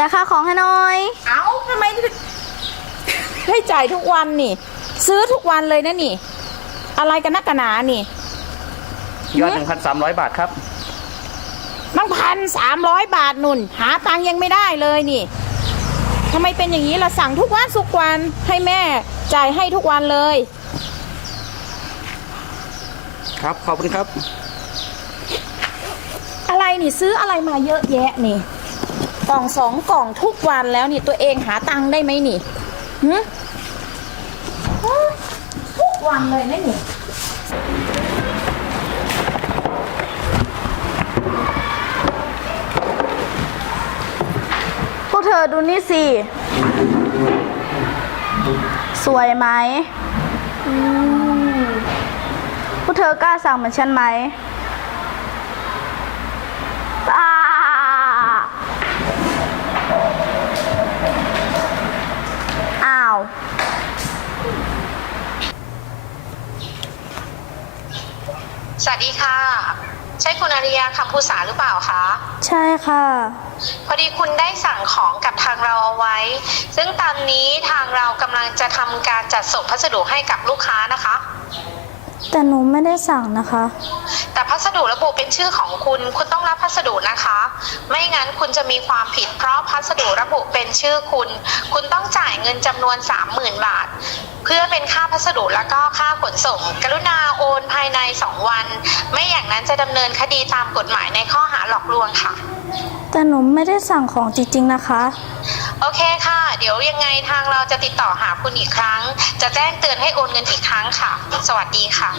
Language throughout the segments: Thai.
จ่ายค่าของให้หน่อย เอ้าทำไมถึงให้จ่ายทุกวันนี่ ซื้อทุกวันเลยนะนี่ อะไรกันนักกันหนานี่ยอด1,300บาทครับ ตั้งพันสามร้อยบาทนุ่น หาตังค์ยังไม่ได้เลยนี่ทำไมเป็นอย่างนี้ล่ะสั่งทุกวันทุกวันให้แม่จ่ายให้ทุกวันเลย ครับ ขอบคุณครับ อะไรนี่ซื้ออะไรมาเยอะแยะนี่ กล่องสองกล่องทุกวันแล้วนี่ตัวเองหาตังค์ได้ไหมนี่หึทุกวันเลยนะนี่พวกเธอดูนี่สิ สวยไหมพวกเธอกล้าสั่งเหมือนฉันไหมอ่าอ้าว สวัสดีค่ะ ใช่คุณอาริยาคำภูษาหรือเปล่าคะ ใช่ค่ะ พอดีคุณได้สั่งของกับทางเราเอาไว้ ซึ่งตอนนี้ทางเรากำลังจะทำการจัดส่งพัสดุให้กับลูกค้านะคะ แต่หนูไม่ได้สั่งนะคะ แต่พัสดุระบุเป็นชื่อของคุณ คุณต้องรับพัสดุนะคะ ไม่งั้นคุณจะมีความผิดเพราะพัสดุระบุเป็นชื่อคุณ คุณต้องจ่ายเงินจำนวน 30,000 บาทเพื่อเป็นค่าพัสดุแล้วก็ค่าขนส่ง กรุณาโอนภายใน 2 วัน ไม่อย่างนั้นจะดำเนินคดีตามกฎหมายในข้อหาหลอกลวงค่ะ แต่หนูไม่ได้สั่งของจริงๆนะคะ โอเคค่ะ เดี๋ยวยังไงทางเราจะติดต่อหาคุณอีกครั้ง จะแจ้งเตือนให้โอนเงินอีกครั้งค่ะ สวัสดีค่ะ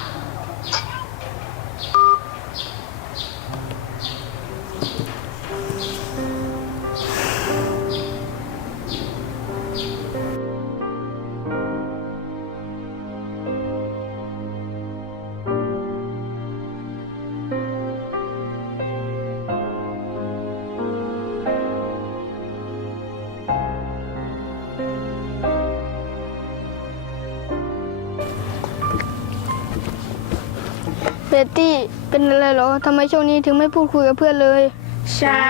เบตตี้เป็นอะไรเหรอทำไมช่วงนี้ถึงไม่พูดคุยกับเพื่อนเลย ใช่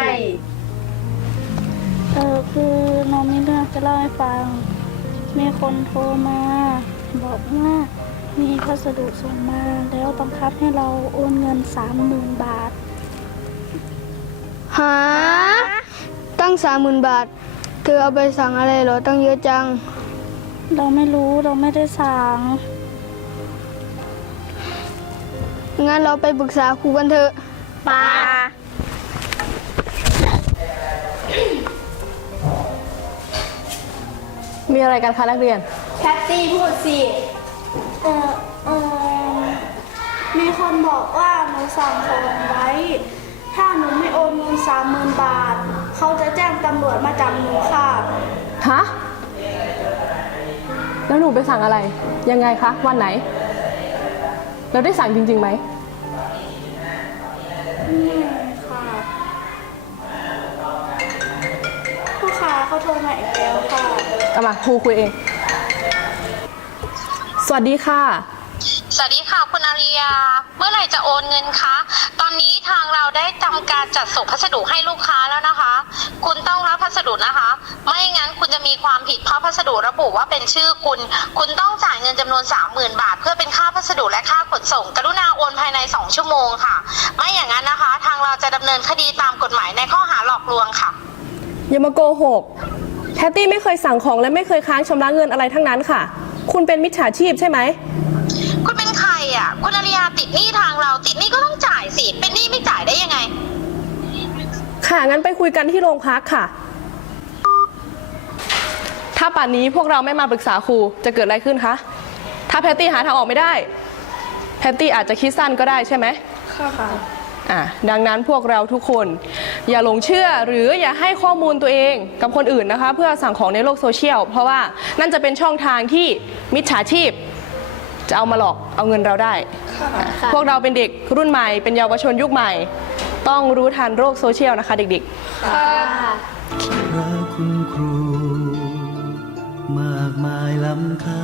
เออคือน้องมีเรื่องจะเล่าให้ฟัง มีคนโทรมา บอกว่ามีพัสดุส่งมาแล้วบังคับให้เราโอนเงินสามหมื่นบาท หา ตั้งสามหมื่นบาท เธอเอาไปสั่งอะไรเหรอตั้งเยอะจัง เราไม่รู้เราไม่ได้สั่ง งั้นเราไปปรึกษาครูกันเถอะปามีอะไรกันคะนักเรียน แคตตี้พูดสิ เออเออมีคนบอกว่าหนูสั่งของไว้ ถ้าหนูไม่โอนเงินสามหมื่นบาท เขาจะแจ้งตำรวจมาจับหนูค่ะ ฮะ แล้วหนูไปสั่งอะไร ยังไงคะ วันไหนแล้วได้สั่งจริงๆไหม โทรมาอีกแล้วค่ะเอามาครูคุยเอง สวัสดีค่ะ สวัสดีค่ะคุณอาริยา เมื่อไหร่จะโอนเงินคะ ตอนนี้ทางเราได้ทำการจัดส่งพัสดุให้ลูกค้าแล้วนะคะ คุณต้องรับพัสดุนะคะ ไม่งั้นคุณจะมีความผิดเพราะพัสดุระบุว่าเป็นชื่อคุณ คุณต้องจ่ายเงินจำนวน 30,000 บาท เพื่อเป็นค่าพัสดุและค่าขนส่ง กรุณาโอนภายใน 2 ชั่วโมงค่ะ ไม่อย่างนั้นนะคะ ทางเราจะดำเนินคดีตามกฎหมายในข้อหาหลอกลวงค่ะ อย่ามาโกหกแพ ตตี้ไม่เคยสั่งของและไม่เคยค้างชำระเงินอะไรทั้งนั้นค่ะ คุณเป็นมิจฉาชีพใช่ไหม คุณเป็นใครอะ คุณอาริยาติดหนี้ทางเรา ติดหนี้ก็ต้องจ่ายสิ เป็นหนี้ไม่จ่ายได้ยังไง ค่ะ งั้นไปคุยกันที่โรงพักค่ะ ถ้าป่านนี้พวกเราไม่มาปรึกษาครูจะเกิดอะไรขึ้นคะ ถ้าแพตตี้หาทางออกไม่ได้ แพตตี้อาจจะคิดสั้นก็ได้ใช่ไหม ค่ะ อะดังนั้นพวกเราทุกคน อย่าหลงเชื่อหรืออย่าให้ข้อมูลตัวเองกับคนอื่นนะคะ เพื่อสั่งของในโลกโซเชียล เพราะว่านั่นจะเป็นช่องทางที่มิจฉาชีพ จะเอามาหลอกเอาเงินเราได้ พวกเราเป็นเด็กรุ่นใหม่เป็นเยาวชนยุคใหม่ ต้องรู้ทันโรคโซเชียลนะคะเด็กๆพระคุณครู มากมายล้ำค่า